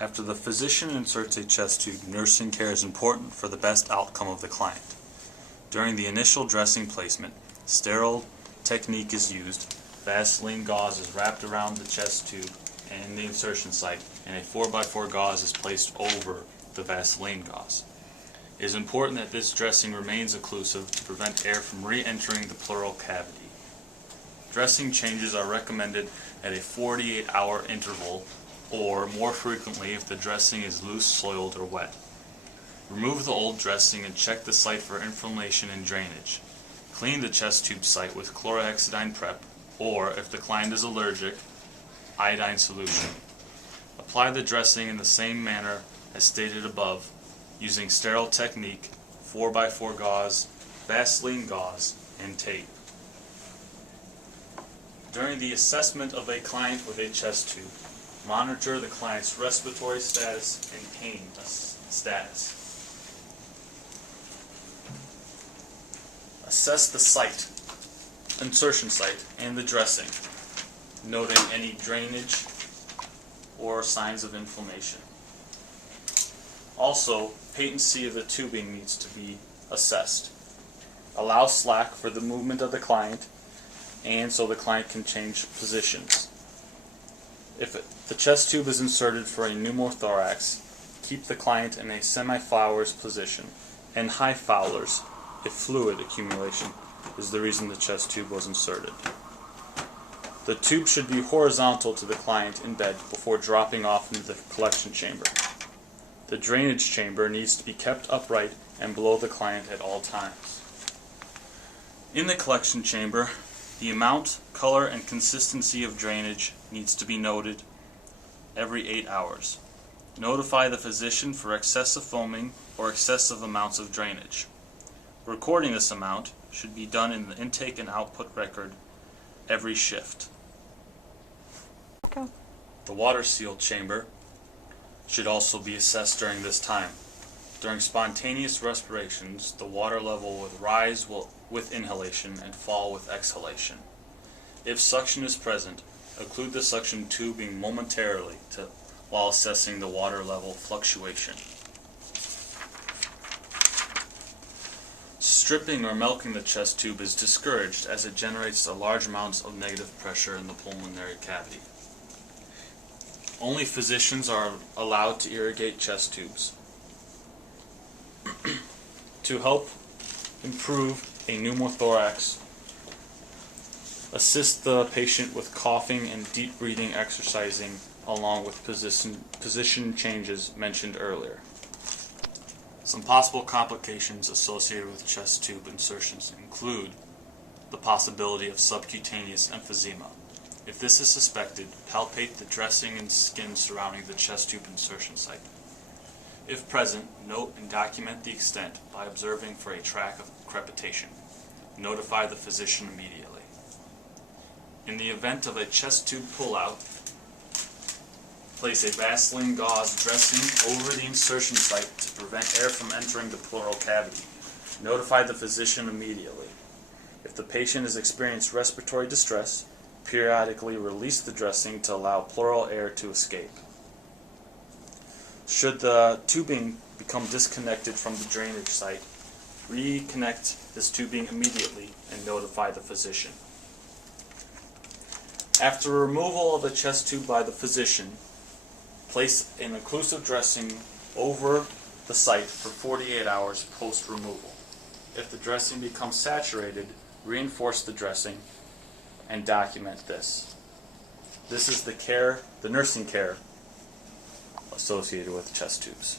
After the physician inserts a chest tube, nursing care is important for the best outcome of the client. During the initial dressing placement, sterile technique is used. Vaseline gauze is wrapped around the chest tube and the insertion site, and a 4x4 gauze is placed over the Vaseline gauze. It is important that this dressing remains occlusive to prevent air from re-entering the pleural cavity. Dressing changes are recommended at a 48-hour interval, or more frequently if the dressing is loose, soiled, or wet. Remove the old dressing and check the site for inflammation and drainage. Clean the chest tube site with chlorhexidine prep, or if the client is allergic, iodine solution. Apply the dressing in the same manner as stated above, using sterile technique, 4x4 gauze, Vaseline gauze, and tape. During the assessment of a client with a chest tube, monitor the client's respiratory status and pain status. Assess the site, insertion site, and the dressing, noting any drainage or signs of inflammation. Also, patency of the tubing needs to be assessed. Allow slack for the movement of the client, and so the client can change positions. If the chest tube is inserted for a pneumothorax, keep the client in a semi-Fowler's position, and high Fowler's if fluid accumulation is the reason the chest tube was inserted. The tube should be horizontal to the client in bed before dropping off into the collection chamber. The drainage chamber needs to be kept upright and below the client at all times. In the collection chamber, the amount, color, and consistency of drainage needs to be noted every 8 hours. Notify the physician for excessive foaming or excessive amounts of drainage. Recording this amount should be done in the intake and output record every shift. Go. The water sealed chamber should also be assessed during this time. During spontaneous respirations, the water level will rise with inhalation and fall with exhalation. If suction is present, occlude the suction tubing momentarily while assessing the water level fluctuation. Stripping or milking the chest tube is discouraged as it generates a large amounts of negative pressure in the pulmonary cavity. Only physicians are allowed to irrigate chest tubes. To help improve a pneumothorax, assist the patient with coughing and deep breathing exercising along with position changes mentioned earlier. Some possible complications associated with chest tube insertions include the possibility of subcutaneous emphysema. If this is suspected, palpate the dressing and skin surrounding the chest tube insertion site. If present, note and document the extent by observing for a track of crepitation. Notify the physician immediately. In the event of a chest tube pullout, place a Vaseline gauze dressing over the insertion site to prevent air from entering the pleural cavity. Notify the physician immediately. If the patient has experienced respiratory distress, periodically release the dressing to allow pleural air to escape. Should the tubing become disconnected from the drainage site, reconnect this tubing immediately and notify the physician. After removal of the chest tube by the physician, place an occlusive dressing over the site for 48 hours post-removal. If the dressing becomes saturated, reinforce the dressing and document this. This is the nursing care associated with chest tubes.